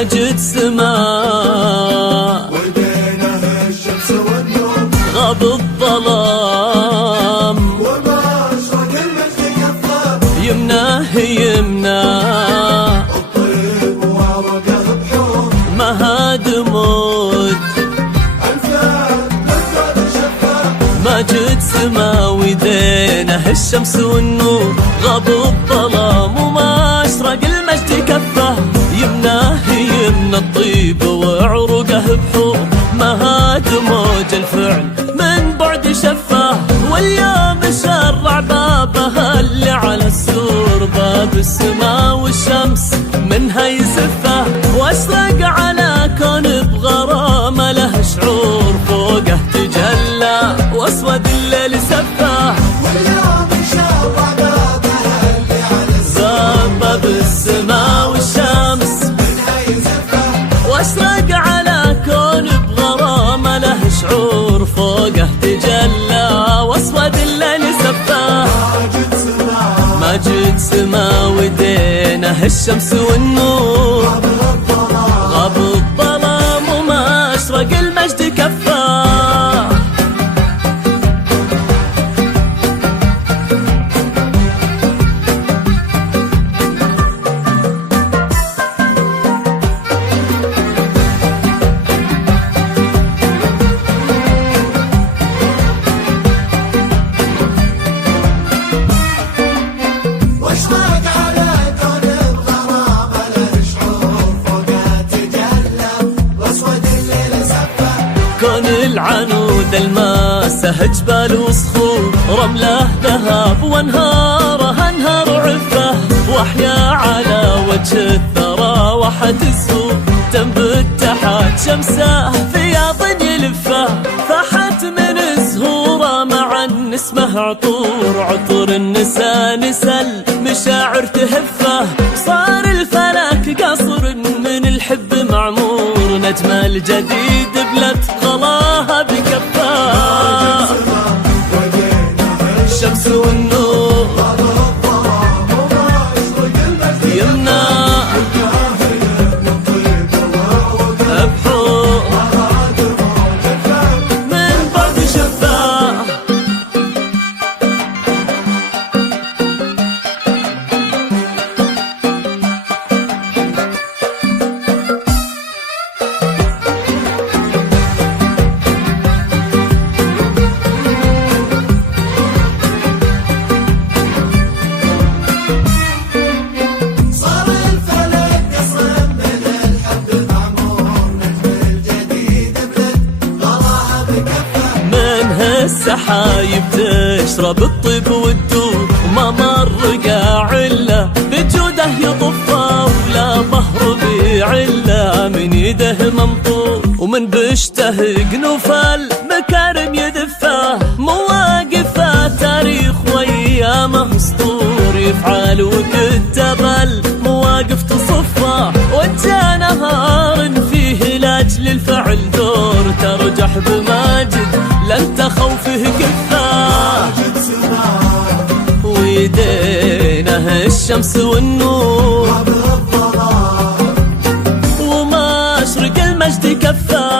مجد سماء ودينه الشمس والنور غاب الظلام وما أشرق المجد كفاه يمناه يمناه الطيب وعرقه بحور مهاد مود مجد سما ودينه الشمس والنور غاب الظلام وما أشرق المجد كفه يمناه يمنى الطيب وعروقه بحور مهاد موج الفعل من بعد شفاه واليوم شرع بابها اللي على السور باب السما والشمس منها يزفه واشرق على كون بغرامه له شعور فوقه تجلى واسود الليل سفاه واليوم شرع بابها اللي على السور باب السما والشمس منها يزفه واشرق على كون بغرامه له شعور فوقه تجلى واسود الليل سفاه مجد سما ودينه الشمس والنور غاب الظلام وما أشرق المجد كفاه واشرق على كون بغرامه له شعور فوقه تجلى واسود الليل سفه كون العنود الماسه جبال وصخور رمله ذهب وانهاره انهار عفه واحيا على وجه الثرى وحد السوق تنبت تحت شمسه فياض يلفه فحت من زهوره مع اسمه عطور النسا نسل مشاعر تهفه صار الفلك قصر من الحب معمور نجم الجديد بلت غلاها بكفاه الشمس والنور يمنى بحور من بعد شفاه السحايب تشرب الطيب والدور وما مر قاع الا بجوده يطفه ولا مهر بعله من يده ممطور ومن بشته قنوفل مكارم يدفه مواقفه تاريخ وايامه اسطور يفعل وكتب المواقف تصفه وجه نهار فيه لاجل الفعل دور ترجح بماجد لن تخوفه كفاه ويدينه الشمس والنور وما أشرق المجد كفاه